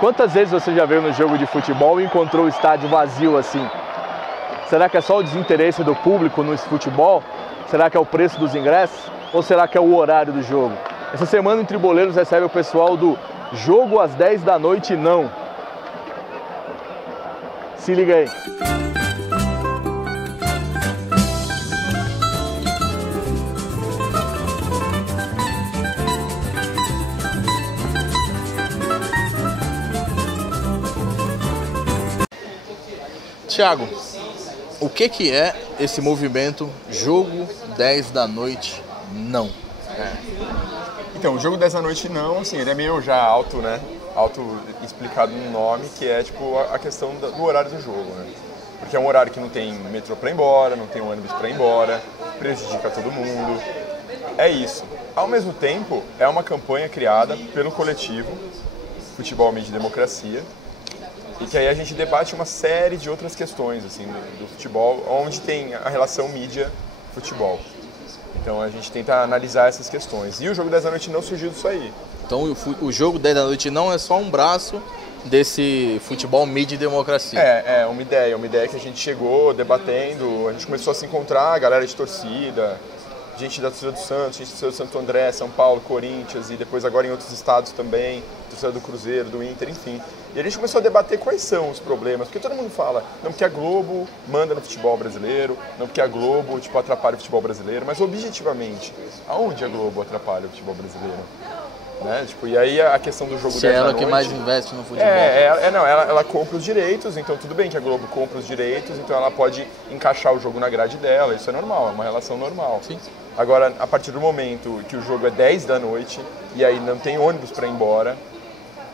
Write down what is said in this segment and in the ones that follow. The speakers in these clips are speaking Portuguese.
Quantas vezes você já veio no jogo de futebol e encontrou o estádio vazio assim? Será que é só o desinteresse do público no futebol? Será que é o preço dos ingressos? Ou será que é o horário do jogo? Essa semana o Triboleiros recebe o pessoal do Jogo às 10 da noite não. Se liga aí. Thiago, o que é esse movimento Jogo 10 da noite não? Então, o Jogo 10 da noite não, assim, ele é meio já alto, né? Auto explicado no nome, que é tipo a questão do horário do jogo, né? Porque é um horário que não tem metrô para ir embora, não tem ônibus para ir embora, prejudica todo mundo. É isso. Ao mesmo tempo, é uma campanha criada pelo coletivo Futebol, Mídia e Democracia, e que aí a gente debate uma série de outras questões assim, do futebol, onde tem a relação mídia-futebol. Então a gente tenta analisar essas questões. E o Jogo 10 da noite não surgiu disso aí. Então o Jogo 10 da noite não é só um braço desse futebol, mídia e democracia. É uma ideia que a gente chegou debatendo, a gente começou a se encontrar, galera de torcida, gente da torcida do Santos, gente da torcida do Santo André, São Paulo, Corinthians e depois agora em outros estados também, torcida do Cruzeiro, do Inter, enfim. E a gente começou a debater quais são os problemas, porque todo mundo fala, não porque a Globo manda no futebol brasileiro, não porque a Globo tipo, atrapalha o futebol brasileiro, mas objetivamente, aonde a Globo atrapalha o futebol brasileiro? Né? Tipo, e aí a questão do jogo 10 da noite... Se é ela que mais investe no futebol. Ela compra os direitos, então tudo bem que a Globo compra os direitos, então ela pode encaixar o jogo na grade dela, isso é normal, é uma relação normal. Sim. Agora, a partir do momento que o jogo é 10 da noite e aí não tem ônibus para ir embora,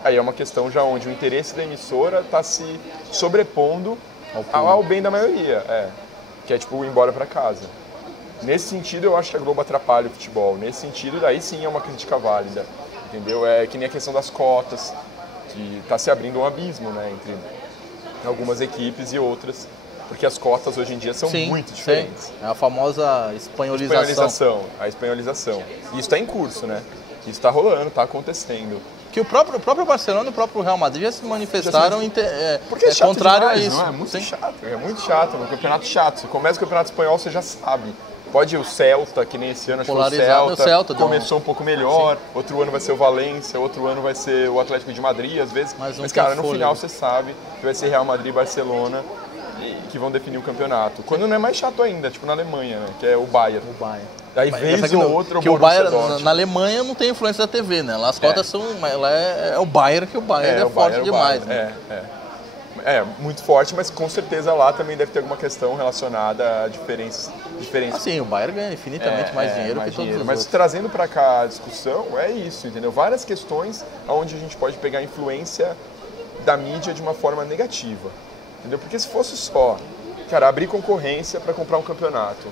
aí é uma questão já onde o interesse da emissora está se sobrepondo ao bem da maioria, que é tipo ir embora para casa. Nesse sentido, eu acho que a Globo atrapalha o futebol. Nesse sentido, daí sim é uma crítica válida. Entendeu? É que nem a questão das cotas, que está se abrindo um abismo, né, entre algumas equipes e outras, porque as cotas hoje em dia são muito diferentes. É a famosa espanholização. A espanholização. E isso está em curso, né? Isso está rolando, está acontecendo. Que o próprio Barcelona e o próprio Real Madrid já se manifestaram porque é chato contrário demais, a isso. Não é? Muito chato, um campeonato chato. Você começa o campeonato espanhol, você já sabe. Pode o Celta, que nem esse ano, acho que o Celta começou um pouco melhor, outro ano vai ser o Valência, outro ano vai ser o Atlético de Madrid, às vezes. Mas cara, no final você sabe que vai ser Real Madrid e Barcelona que vão definir o campeanato. Quando não é mais chato ainda, tipo na Alemanha, né, que é o Bayern. Daí vez ou outra o Bayern na Alemanha não tem influência da TV, né? Lá as cotas são... Lá é o Bayern, que o Bayern é forte demais. Né? Muito forte, mas com certeza lá também deve ter alguma questão relacionada a diferenças. Assim, o Bayern ganha infinitamente mais dinheiro que todos os outros. Mas trazendo para cá a discussão, é isso, entendeu? Várias questões onde a gente pode pegar a influência da mídia de uma forma negativa, entendeu? Porque se fosse só, cara, abrir concorrência para comprar um campeonato,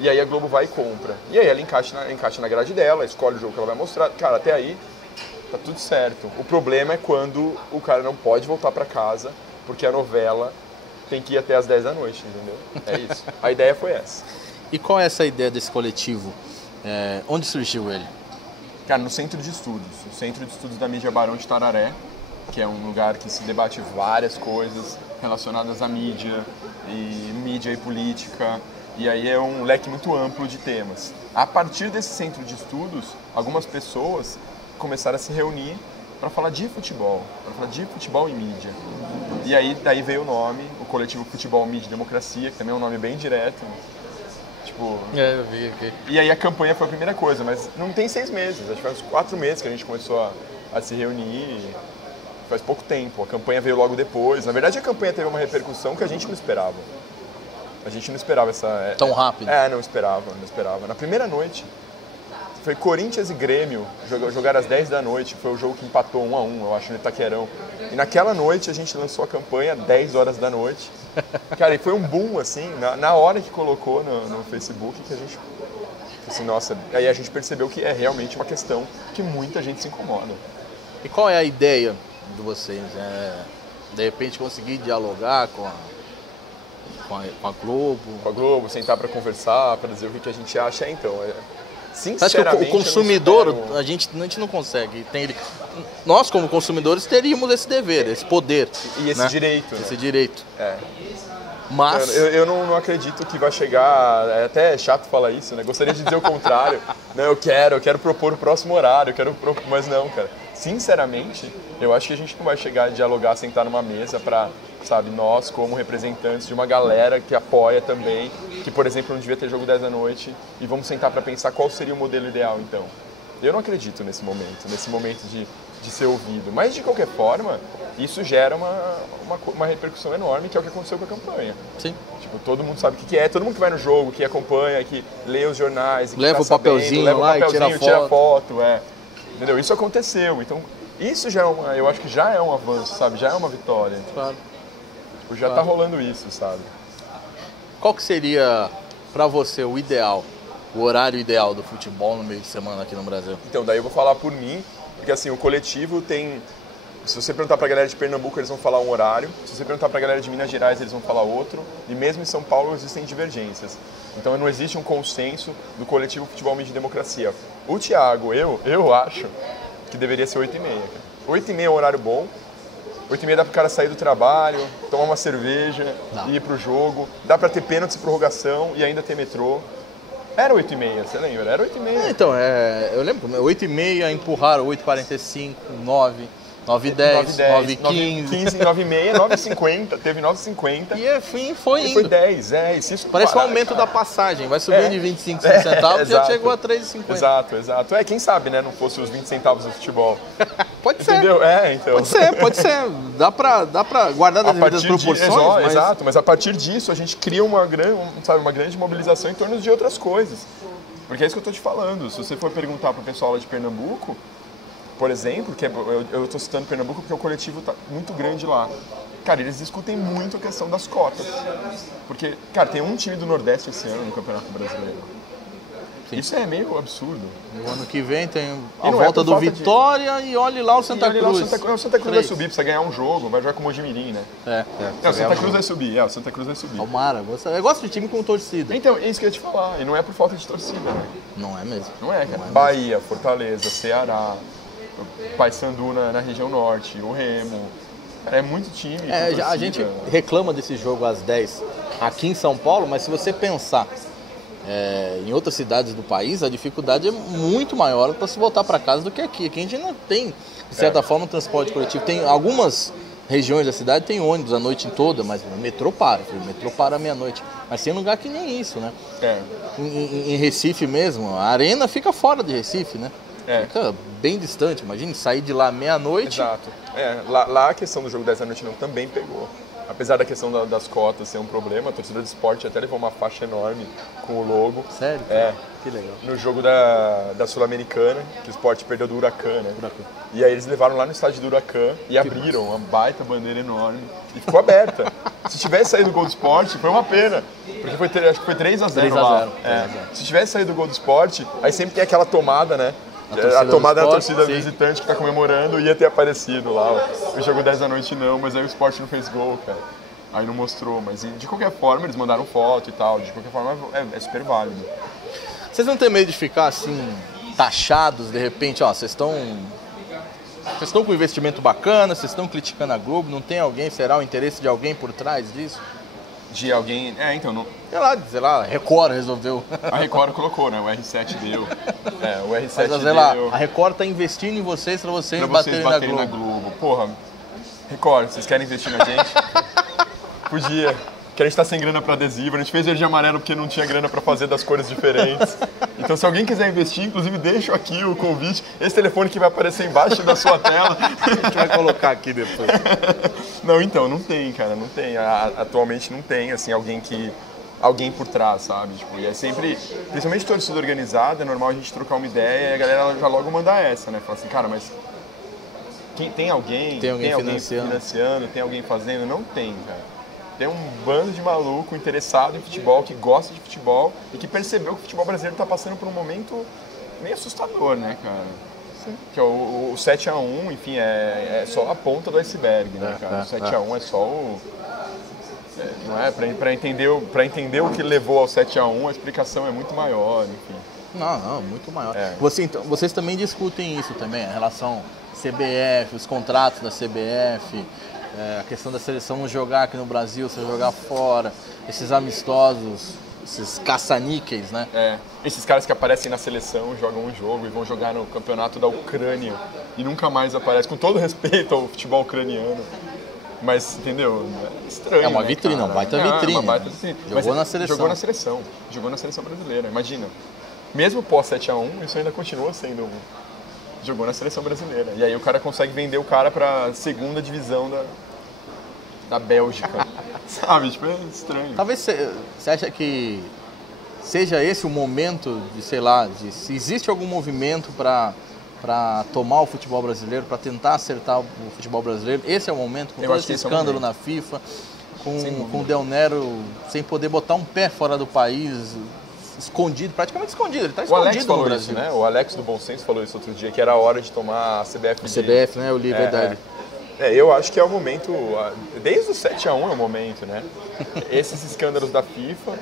e aí a Globo vai e compra, e aí ela encaixa na grade dela, escolhe o jogo que ela vai mostrar, cara, até aí tá tudo certo. O problema é quando o cara não pode voltar para casa porque a novela tem que ir até as 10 da noite, entendeu? É isso. A ideia foi essa. E qual é essa ideia desse coletivo? Onde surgiu ele? Cara, no Centro de Estudos. O Centro de Estudos da Mídia Barão de Tararé, que é um lugar que se debate várias coisas relacionadas à mídia e política. E aí é um leque muito amplo de temas. A partir desse Centro de Estudos, algumas pessoas começaram a se reunir para falar de futebol e mídia. E aí daí veio o nome, o coletivo Futebol, Mídia e Democracia, que também é um nome bem direto. Tipo... eu vi aqui. E aí a campanha foi a primeira coisa, mas não tem 6 meses, acho que faz uns 4 meses que a gente começou a se reunir, faz pouco tempo, a campanha veio logo depois. Na verdade a campanha teve uma repercussão que a gente não esperava. A gente não esperava essa... Tão rápido? Não esperava. Na primeira noite, foi Corinthians e Grêmio, jogaram às 10 da noite, foi o jogo que empatou 1-1, eu acho, no Itaquerão. E naquela noite a gente lançou a campanha, 10 horas da noite. Cara, e foi um boom, assim, na hora que colocou no Facebook, que a gente... Assim, nossa, aí a gente percebeu que é realmente uma questão que muita gente se incomoda. E qual é a ideia de vocês? De repente conseguir dialogar com a Globo? Com a Globo, sentar para conversar, para dizer o que a gente acha. Então, Acho que o consumidor, a gente não consegue. Nós, como consumidores, teríamos esse dever, esse poder. E esse direito. Esse direito. É. Mas... Eu não acredito que vai chegar... É até chato falar isso, né? Gostaria de dizer o contrário. Não, eu quero propor o próximo horário, mas não, cara. Sinceramente, eu acho que a gente não vai chegar a dialogar, sentar numa mesa pra, sabe, nós como representantes de uma galera que apoia também, que, por exemplo, não devia ter jogo 10 da noite, e vamos sentar pra pensar qual seria o modelo ideal, então. Eu não acredito nesse momento de ser ouvido. Mas, de qualquer forma, isso gera uma repercussão enorme, que é o que aconteceu com a campanha. Sim. Tipo, todo mundo sabe o que é, todo mundo que vai no jogo, que acompanha, que lê os jornais, que leva o papelzinho leva lá o papelzinho, e tira foto. Entendeu? Isso aconteceu, então isso já eu acho que já é um avanço, sabe? Já é uma vitória. Claro. Tipo, já tá rolando isso, sabe? Qual que seria, pra você, o ideal, o horário ideal do futebol no meio de semana aqui no Brasil? Então, daí eu vou falar por mim, porque assim, o coletivo tem... Se você perguntar pra galera de Pernambuco, eles vão falar um horário. Se você perguntar pra galera de Minas Gerais, eles vão falar outro. E mesmo em São Paulo existem divergências. Então não existe um consenso do coletivo Futebol Mídia e Democracia. O Thiago, eu acho que deveria ser 8h30. 8h30 é um horário bom. 8h30 dá pro cara sair do trabalho, tomar uma cerveja, ir pro jogo. Dá pra ter pênalti de prorrogação e ainda ter metrô. Era 8h30, você lembra? Era 8h30. Então, eu lembro, 8h30, empurraram 8h45, 9h, 9h10, 9h15. 9h30, 9h50, teve 9h50. E foi indo. Foi 10, isso parece um aumento da passagem, vai subindo de 25 centavos e já chegou a 3,50. Exato. Quem sabe, né, não fosse os 20 centavos do futebol. Pode ser. Entendeu? Então. Pode ser. Dá pra guardar das devidas proporções. Exato, mas a partir disso a gente cria uma grande mobilização em torno de outras coisas. Porque é isso que eu tô te falando. Se você for perguntar pro pessoal lá de Pernambuco, por exemplo, que eu estou citando Pernambuco porque o coletivo está muito grande lá. Cara, eles discutem muito a questão das cotas. Porque, cara, tem um time do Nordeste esse ano no Campeonato Brasileiro. Sim. Isso é meio absurdo. No ano que vem tem a volta do Vitória e olhe lá o Santa Cruz. O Santa Cruz vai subir, precisa ganhar um jogo, vai jogar com o Mojimirim, né? O Santa Cruz vai subir, o Santa Cruz vai subir. Tomara, eu gosto de time com torcida. Então, é isso que eu ia te falar, e não é por falta de torcida, né? Não é mesmo. Não é, cara. Bahia, Fortaleza, Ceará, Paysandu na região norte, o Remo. Cara, é muito time. A gente reclama desse jogo às 10 aqui em São Paulo, mas se você pensar em outras cidades do país, a dificuldade é muito maior para se voltar para casa do que aqui. Aqui a gente não tem, de certa forma, um transporte coletivo. Tem algumas regiões da cidade, tem ônibus a noite toda, mas o metrô para à meia-noite. Mas tem lugar que nem isso, né? Em Recife mesmo, a arena fica fora de Recife, né? Fica bem distante, imagine sair de lá meia-noite. Exato. Lá a questão do jogo 10 da noite não também pegou. Apesar da questão das cotas ser um problema, a torcida do esporte até levou uma faixa enorme com o logo. Sério? Que legal. No jogo da Sul-Americana, que o esporte perdeu do Huracan, né? E aí eles levaram lá no estádio do Huracan e abriram uma baita bandeira enorme. E ficou aberta. Se tivesse saído o gol do esporte, foi uma pena. Porque acho que foi 3-0 lá. Se tivesse saído o gol do esporte, aí sempre tem aquela tomada, né? A tomada da torcida visitante que está comemorando ia ter aparecido lá. O jogo 10 da noite não, mas aí o Sport não fez gol, cara. Aí não mostrou, mas de qualquer forma eles mandaram foto e tal. De qualquer forma é super válido. Vocês não têm medo de ficar assim, taxados de repente? Vocês estão com um investimento bacana, vocês estão criticando a Globo, não tem alguém, será o interesse de alguém por trás disso? De alguém... então não... Sei lá, Record resolveu. A Record colocou, né? O R7 deu. O R7 mas, deu. Sei lá, a Record tá investindo em vocês pra vocês baterem na Globo. Porra, Record, vocês querem investir na gente? Podia. Que a gente tá sem grana pra adesivo, a gente fez verde e amarelo porque não tinha grana pra fazer das cores diferentes. Então se alguém quiser investir, inclusive deixo aqui o convite, esse telefone que vai aparecer embaixo da sua tela. A gente vai colocar aqui depois. Não, então, não tem, cara, não tem. Atualmente não tem, assim, alguém por trás, sabe? Tipo, e é sempre, principalmente torcida organizada, é normal a gente trocar uma ideia e a galera já logo manda essa, né? Fala assim, cara, mas tem alguém financiando, tem alguém fazendo? Não tem, cara. Tem um bando de maluco interessado em futebol, que gosta de futebol e que percebeu que o futebol brasileiro está passando por um momento meio assustador, né, cara? Sim. Que o 7-1, enfim, é só a ponta do iceberg, né, cara? O 7-1 é só o... não é? Para entender o que levou ao 7-1, a explicação é muito maior, enfim. Não, muito maior. É. Então, vocês também discutem isso também, a relação CBF, os contratos da CBF, a questão da seleção não jogar aqui no Brasil, você jogar fora, esses amistosos, esses caça-níqueis, né? Esses caras que aparecem na seleção, jogam um jogo e vão jogar no campeonato da Ucrânia e nunca mais aparecem, com todo respeito ao futebol ucraniano. Mas, entendeu? É estranho, É uma né, vitrine, cara? uma baita vitrine. Uma baita vitrine. Jogou na seleção. Jogou na seleção brasileira, imagina. Mesmo pós 7-1, isso ainda continua sendo... Jogou na seleção brasileira. E aí o cara consegue vender o cara pra segunda divisão da Bélgica. Sabe? Tipo, é estranho. Talvez você acha que seja esse o momento de, sei lá, se existe algum movimento para tomar o futebol brasileiro, para tentar acertar o futebol brasileiro, esse é o momento, com todo esse escândalo na FIFA, com o Del Nero sem poder botar um pé fora do país, escondido, praticamente escondido, ele está escondido no Brasil. Isso, né? O Alex do Bom Senso falou isso outro dia, que era a hora de tomar a CBF. A CBF, né? Eu li, verdade. Eu acho que é o momento, desde o 7-1 é o momento, né? Esses escândalos da FIFA,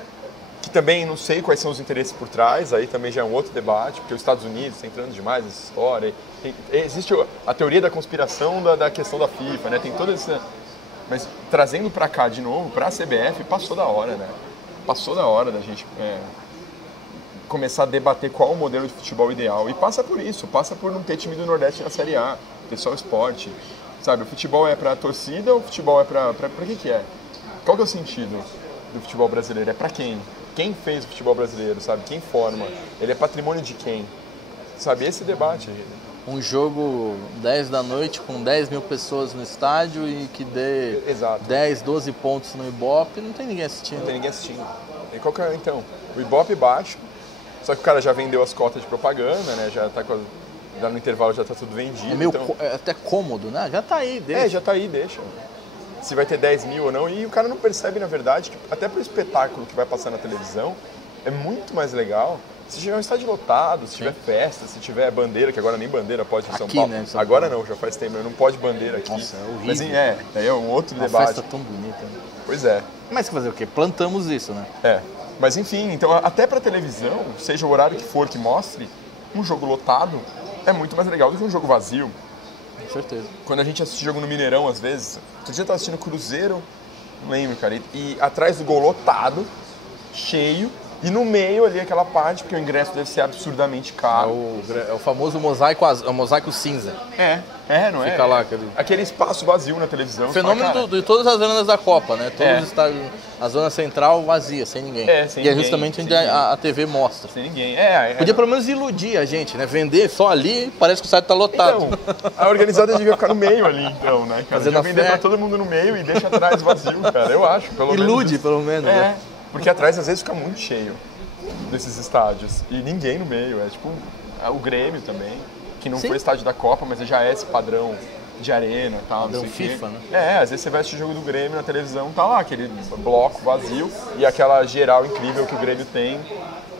que também não sei quais são os interesses por trás, aí também já é um outro debate, porque os Estados Unidos está entrando demais nessa história. Existe a teoria da conspiração da questão da FIFA, né? Tem toda essa... Mas trazendo para cá de novo, para a CBF, passou da hora, né? Passou da hora da gente começar a debater qual o modelo de futebol ideal. E passa por isso, passa por não ter time do Nordeste na Série A, ter só o esporte. Sabe, o futebol é para a torcida ou o futebol é para que é? Qual que é o sentido do futebol brasileiro? É para quem? Quem fez o futebol brasileiro, sabe? Quem forma? Ele é patrimônio de quem? Sabe, esse debate. Um jogo 10 da noite com 10 mil pessoas no estádio e que dê 10, 12 pontos no Ibope, não tem ninguém assistindo. Não tem ninguém assistindo. E qual que é, então? O Ibope baixo, só que o cara já vendeu as cotas de propaganda, né? Já tá no intervalo já tá tudo vendido. É meio então... até cômodo, né? Já tá aí, deixa. Já tá aí, deixa. Se vai ter 10 mil ou não. E o cara não percebe, na verdade, que até pro espetáculo que vai passar na televisão, é muito mais legal se tiver um estádio lotado, se tiver festa, se tiver bandeira, que agora nem bandeira pode em São Paulo. Né, agora não, já faz tempo, não pode bandeira aqui. Nossa, é horrível. Mas daí é um outro debate. Uma festa tão bonita. Né? Pois é. Mas fazer o quê? Plantamos isso, né? Mas enfim, então até pra televisão, seja o horário que for que mostre, um jogo lotado é muito mais legal do que um jogo vazio. Com certeza. Quando a gente assiste jogo no Mineirão, às vezes, outro dia eu tava assistindo Cruzeiro, não lembro, cara, e atrás do gol lotado, cheio, e no meio ali aquela parte, porque o ingresso deve ser absurdamente caro. É o famoso mosaico cinza. Não é? Fica lá aquele espaço vazio na televisão. Fenômeno de todas as zonas da Copa, né? Todos os estádios, a zona central vazia, sem ninguém. Sem e é ninguém, justamente onde a TV mostra. Sem ninguém. Podia pelo menos iludir a gente, né? Vender só ali, parece que o estádio tá lotado. Então, a organizada devia ficar no meio ali, então, né, cara? Fazendo vender pra todo mundo no meio e deixa atrás vazio, cara. Eu acho, pelo menos. Ilude, pelo menos. Né? Porque atrás às vezes fica muito cheio desses estádios. E ninguém no meio. É tipo o Grêmio também, que não foi estádio da Copa, mas já é esse padrão de arena e tal. Padrão FIFA, né? Às vezes você vai assistir o jogo do Grêmio na televisão, tá lá aquele bloco vazio e aquela geral incrível que o Grêmio tem,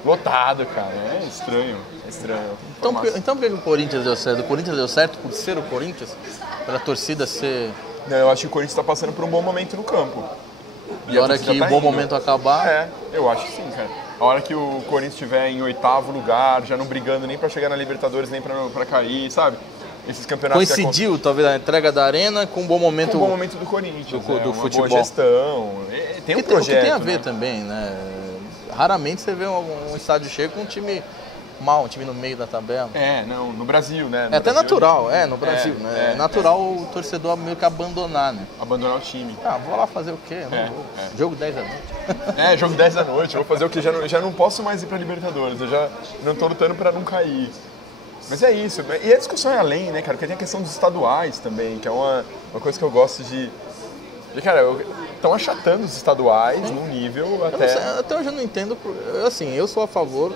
lotado, cara. É estranho. Então por que o Corinthians deu certo? O Corinthians deu certo por ser o Corinthians? Pela torcida ser... Não, eu acho que o Corinthians está passando por um bom momento no campo. E a hora que o bom momento acabar... eu acho que sim, cara. A hora que o Corinthians estiver em 8º lugar, já não brigando nem para chegar na Libertadores, nem para cair, sabe? Esses campeonatos... Coincidiu, talvez, a entrega da Arena com um bom momento... Com um bom momento do Corinthians, do futebol. Boa gestão, tem um projeto, o que tem a ver também, né? Raramente você vê um estádio cheio com um time mal, um time no meio da tabela. Não, no Brasil, né? É até natural, no Brasil, né? É natural o torcedor meio que abandonar, né? Abandonar o time. Vou lá fazer o quê? Jogo 10 da noite. Jogo 10 da noite, vou fazer o quê? Já não posso mais ir pra Libertadores, eu já não tô lutando pra não cair. Mas é isso, e a discussão é além, né, cara? Porque tem a questão dos estaduais também, que é uma coisa que eu gosto de cara, estão achatando os estaduais num nível até hoje eu não entendo, assim, eu sou a favor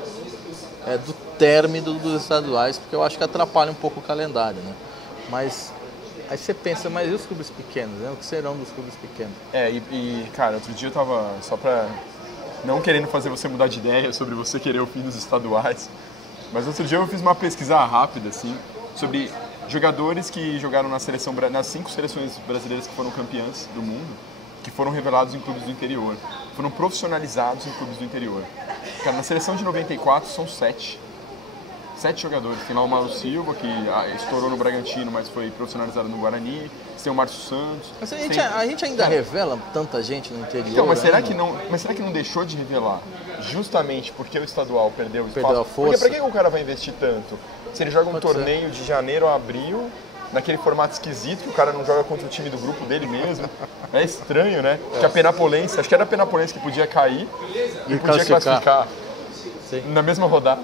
do término dos estaduais, porque eu acho que atrapalha um pouco o calendário, né? Mas aí você pensa, mas e os clubes pequenos, né? O que serão dos clubes pequenos? Cara, outro dia eu tava, só pra não querendo fazer você mudar de ideia sobre você querer o fim dos estaduais, mas outro dia eu fiz uma pesquisa rápida, assim, sobre jogadores que jogaram nas 5 seleções brasileiras que foram campeãs do mundo, que foram revelados em clubes do interior, foram profissionalizados em clubes do interior. Cara, na seleção de 94 são 7. 7 jogadores. Tem lá o Mauro Silva, que estourou no Bragantino, mas foi profissionalizado no Guarani. Tem o Márcio Santos. Mas a gente ainda revela tanta gente no interior. Então, mas será né? que não deixou de revelar? Justamente porque o estadual perdeu o espaço. Perdeu a força. Porque pra que o cara vai investir tanto? Se ele joga um torneio de janeiro a abril, naquele formato esquisito, que o cara não joga contra o time do grupo dele mesmo. É estranho, né? Que a Penapolense, acho que era a Penapolense que podia cair e podia classificar. Na mesma rodada.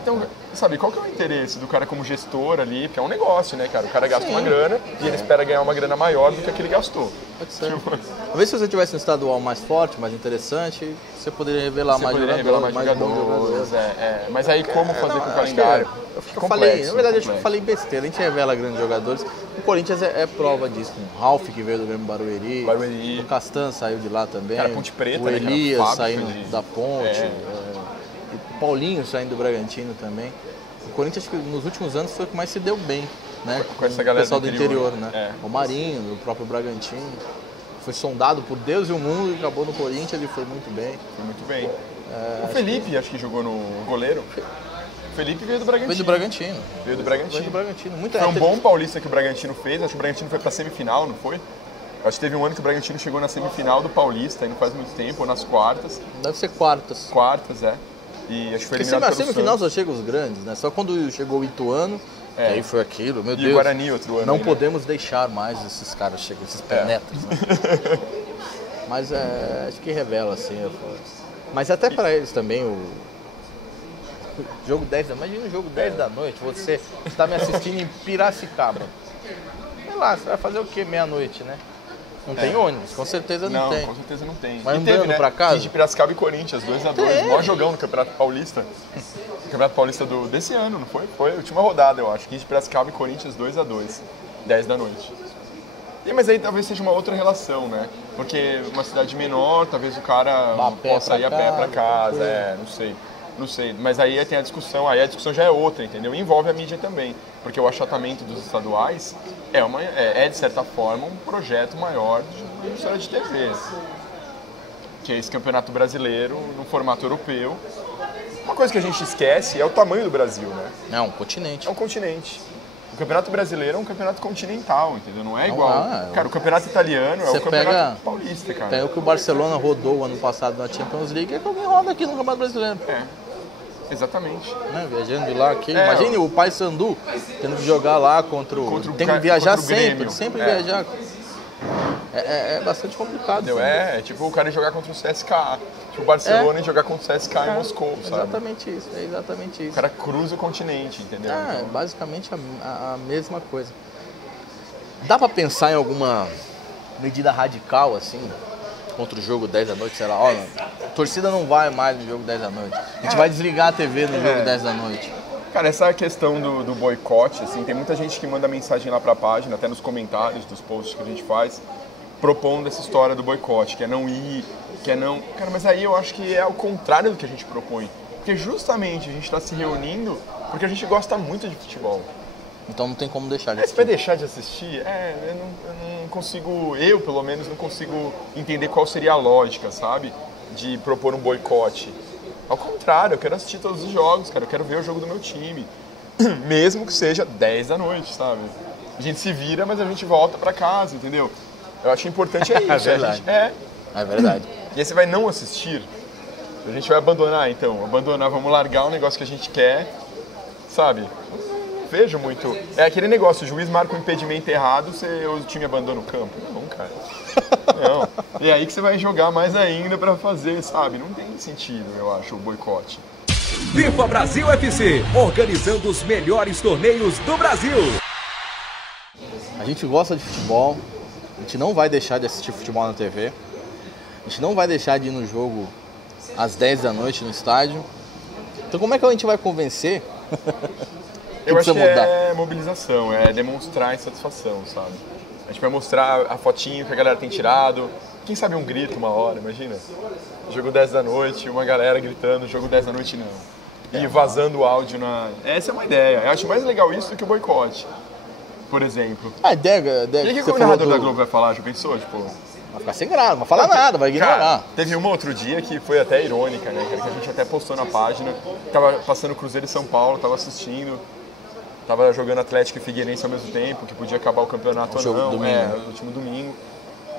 Então, sabe, qual que é o interesse do cara como gestor ali? Porque é um negócio, né, cara? O cara gasta uma grana e ele espera ganhar uma grana maior do que a que ele gastou. Pode ser. Talvez se você tivesse um estadual mais forte, mais interessante, você poderia revelar mais jogadores. Mas aí como fazer com o calendário? Na verdade, acho que eu falei besteira. A gente revela grandes jogadores. O Corinthians é prova disso. O Ralf, que veio do Grêmio Barueri. O Castan saiu de lá também. Cara, Ponte Preta, o Elias saindo da Ponte. O Paulinho saindo do Bragantino também. O Corinthians, acho que nos últimos anos, foi o que mais se deu bem, né? Com essa galera pessoal do interior, né? O Marinho, o próprio Bragantino. Foi sondado por Deus e o mundo e acabou no Corinthians e foi muito bem. Foi muito bem. O Felipe, acho que jogou no goleiro. O Felipe veio do Bragantino. Veio do Bragantino. Foi um bom paulista que o Bragantino fez. Acho que o Bragantino foi pra semifinal, não foi? Acho que teve um ano que o Bragantino chegou na semifinal do Paulista, aí não faz muito tempo, ou nas quartas. Deve ser quartas. Quartas, E acho que foi eliminado pelo semifinal só chega os grandes, né? Só quando chegou o Ituano, que aí foi aquilo, meu Deus. E o Guarani outro ano. Não podemos deixar mais esses caras chegarem, esses penetras, né? Mas acho que revela, assim. Mas até para eles também, o jogo 10 da noite, imagina o jogo 10 da noite, você está me assistindo em Piracicaba. Sei lá, você vai fazer o quê meia-noite, né? Não tem ônibus, com certeza não tem. Com certeza não tem. Mas andando pra casa? De Piracicaba e Corinthians, 2-2, maior jogão no Campeonato Paulista. O Campeonato Paulista desse ano, não foi? Foi a última rodada, eu acho. 15 de Piracicaba e Corinthians, 2-2, 10 da noite. Mas aí talvez seja uma outra relação, né? Porque uma cidade menor, talvez o cara possa ir a pé pra casa, não sei. Mas aí tem a discussão já é outra, entendeu? E envolve a mídia também. Porque o achatamento dos estaduais é de certa forma, um projeto maior de emissora de TV. Que é esse campeonato brasileiro no formato europeu. Uma coisa que a gente esquece é o tamanho do Brasil, né? É um continente. É um continente. O Campeonato Brasileiro é um campeonato continental, entendeu? Não é igual. Cara, o Campeonato Italiano é o Campeonato Paulista, cara. Tem o que o Barcelona rodou ano passado na Champions League, é que alguém roda aqui no Campeonato Brasileiro. Exatamente. Né? Viajando de lá aqui. Imagine o Paysandu tendo que jogar lá contra o tem que viajar sempre viajar. É bastante complicado. Entendeu? É tipo o cara jogar contra o CSKA. Tipo o Barcelona e jogar contra o CSKA em Moscou, sabe? Exatamente isso. O cara cruza o continente, entendeu? É basicamente a mesma coisa. Dá pra pensar em alguma medida radical, assim, contra o jogo 10 da noite, sei lá, a torcida não vai mais no jogo 10 da noite. A gente vai desligar a TV no jogo 10 da noite. Cara, essa questão do boicote, assim, tem muita gente que manda mensagem lá pra página, até nos comentários dos posts que a gente faz, propondo essa história do boicote, que é não ir, que é não... Cara, mas aí eu acho que é ao contrário do que a gente propõe. Porque justamente a gente está se reunindo porque a gente gosta muito de futebol. Então não tem como deixar de assistir. Você vai deixar de assistir? Eu não consigo, eu pelo menos não consigo entender qual seria a lógica, sabe? De propor um boicote. Ao contrário, eu quero assistir todos os jogos, cara, eu quero ver o jogo do meu time. Mesmo que seja 10 da noite, sabe? A gente se vira, mas a gente volta pra casa, entendeu? Eu acho importante isso. É verdade. É verdade. E aí você vai não assistir? A gente vai abandonar, então. Vamos largar um negócio que a gente quer, sabe? Não vejo muito. É aquele negócio, o juiz marca um impedimento errado, o time abandona o campo. Não, cara. Não. E é aí que você vai jogar mais ainda pra fazer, sabe? Não tem sentido, eu acho, o boicote. FIFA Brasil FC, organizando os melhores torneios do Brasil. A gente gosta de futebol, a gente não vai deixar de assistir futebol na TV, a gente não vai deixar de ir no jogo às 10 da noite no estádio. Então como é que a gente vai convencer? Eu acho que é mobilização, é demonstrar insatisfação, sabe? A gente vai mostrar a fotinho que a galera tem tirado, quem sabe um grito uma hora, imagina? Jogo 10 da noite, uma galera gritando, jogo 10 da noite não. E vazando o áudio na... Essa é uma ideia, eu acho mais legal isso do que o boicote, por exemplo. A ideia e o que o narrador da Globo vai falar, já pensou? Tipo, Vai ficar sem graça, não vai falar nada, vai ignorar. Cara, teve uma outro dia que foi até irônica, né, cara, que a gente até postou na página. Tava passando Cruzeiro e São Paulo, tava assistindo. Tava jogando Atlético e Figueirense ao mesmo tempo, que podia acabar o campeonato ou não. No último domingo.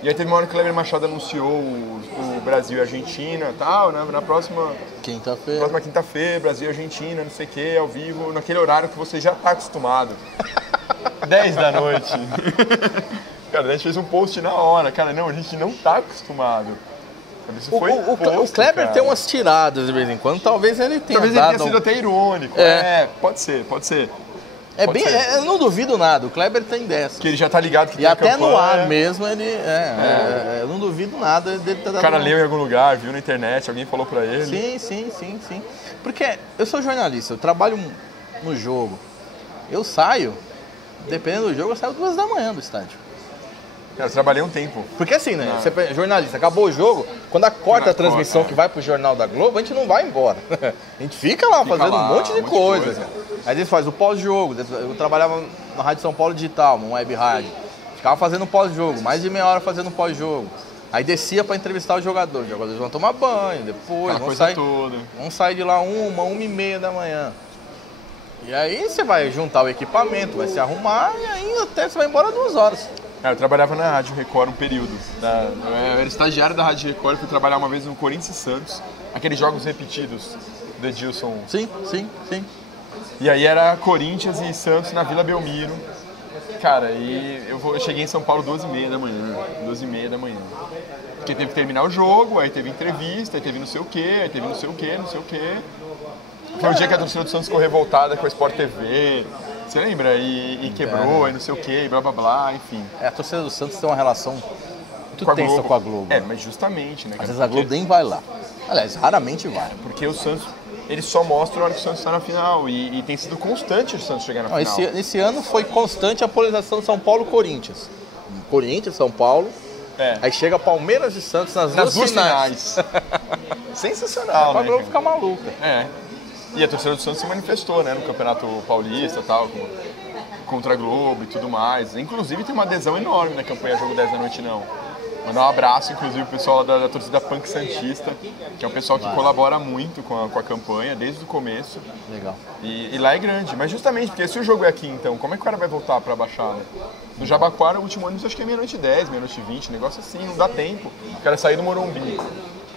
E aí teve uma hora que o Kleber Machado anunciou o Brasil e Argentina e tal, né? Na próxima quinta-feira, Brasil e Argentina, não sei o que, ao vivo, naquele horário que você já tá acostumado. 10 da noite. Cara, a gente fez um post na hora. Cara, não, a gente não tá acostumado. Isso foi o Kleber cara. Tem umas tiradas de vez em quando, talvez ele tenha Talvez ele tenha sido até irônico. Pode ser. Eu não duvido nada, o Kleber tem dessa. Que ele já tá ligado que tem e até campanha. No ar mesmo, ele eu não duvido nada dele tá dando. O cara leu em algum lugar, viu na internet, alguém falou pra ele. Sim. Porque eu sou jornalista, eu trabalho no jogo. Eu saio, dependendo do jogo, eu saio 2 da manhã do estádio. Cara, eu trabalhei um tempo. Porque assim, né? Você é jornalista, acabou o jogo, quando corta a transmissão que vai pro Jornal da Globo, a gente não vai embora. A gente fica lá fazendo um monte de coisa. Aí a gente faz o pós-jogo. Eu trabalhava na Rádio São Paulo Digital, uma web rádio. Ficava fazendo pós-jogo, mais de meia hora fazendo pós-jogo. Aí descia pra entrevistar os jogadores. Os jogadores vão tomar banho, depois vão sair de lá 1h30 da manhã. E aí você vai juntar o equipamento, vai se arrumar e aí até você vai embora 2 horas. Eu trabalhava na Rádio Record um período. Eu era estagiário da Rádio Record, fui trabalhar uma vez no Corinthians e Santos, aqueles jogos repetidos do Edilson. Sim. E aí era Corinthians e Santos na Vila Belmiro. Cara, e eu cheguei em São Paulo 12h30 da manhã. Porque teve que terminar o jogo, aí teve entrevista, aí teve não sei o quê. Foi o dia que a torcida do Santos ficou revoltada com a Sport TV. Você lembra? E quebrou, e não sei o quê, e blá blá blá, enfim. A torcida do Santos tem uma relação muito tensa com a Globo. Mas justamente, né? Às vezes a Globo nem vai lá. Aliás, raramente vai. Porque o Santos, eles só mostram a hora que o Santos está na final. E tem sido constante o Santos chegar na final. Esse ano foi constante a polarização São Paulo-Corinthians. Corinthians, São Paulo. Aí chega Palmeiras e Santos nas duas finais. Sensacional, né? A Globo fica maluca. E a torcida do Santos se manifestou, né, no Campeonato Paulista, tal, contra a Globo e tudo mais. Inclusive tem uma adesão enorme na campanha Jogo 10 da Noite Não. Mandar um abraço, inclusive, pro pessoal da torcida Punk Santista, que é um pessoal que colabora muito com a campanha desde o começo. Legal. E lá é grande, mas justamente porque se o jogo é aqui, então, como é que o cara vai voltar pra Baixada? No Jabaquara, o último ônibus acho que é 00h10, 00h20, negócio assim, não dá tempo. O cara sair do Morumbi.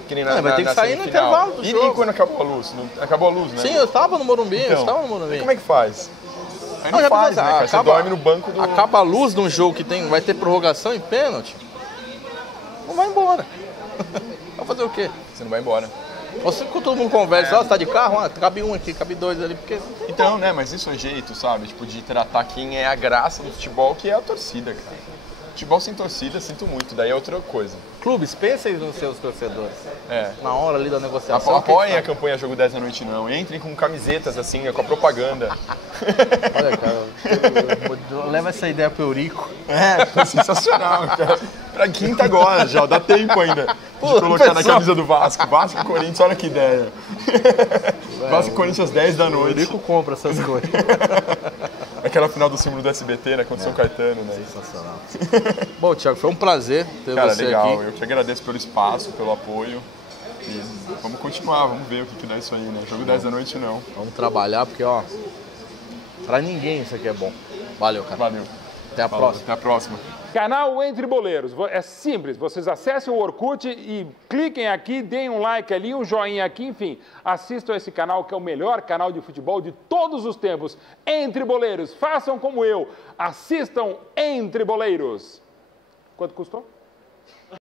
Que nem vai ter que sair no intervalo do jogo. E quando acabou a luz? Acabou a luz, né? Sim, eu estava no Morumbi, Como é que faz? Aí não faz, né, cara? Você dorme no banco do... Acaba a luz de um jogo que vai ter prorrogação e pênalti. Não vai embora. Vai fazer o quê? Você não vai embora. Você, quando todo mundo conversa, você tá de carro, cabe um aqui, cabe 2 ali, porque... Então, né, mas isso é jeito, sabe? Tipo, de tratar quem é a graça do futebol, que é a torcida, cara. Futebol sem torcida, sinto muito, daí é outra coisa. Clubes, pensem nos seus torcedores. Na hora ali da negociação. Apoiem a campanha Jogo 10 da Noite Não. Entrem com camisetas assim, com a propaganda. Olha, cara, leva essa ideia pro Eurico. Sensacional, cara. Pra quinta agora já, dá tempo ainda de colocar na camisa do Vasco. Vasco e Corinthians, olha que ideia. Vasco e Corinthians às 10 da noite. O Eurico compra essas coisas. Aquela final do símbolo do SBT, né, contra São Caetano, né? Sensacional. Bom, Thiago, foi um prazer ter você legal. aqui. Eu que agradeço pelo espaço, pelo apoio. E vamos continuar, vamos ver o que dá isso aí, né? Jogo 10 da noite não. Vamos trabalhar, porque, ó, pra ninguém isso aqui é bom. Valeu, cara. Valeu. Até a próxima. Até a próxima. Canal Entre Boleiros. É simples, vocês acessem o Orkut e cliquem aqui, deem um like ali, um joinha aqui, enfim. Assistam esse canal que é o melhor canal de futebol de todos os tempos. Entre Boleiros, façam como eu, assistam Entre Boleiros. Quanto custou?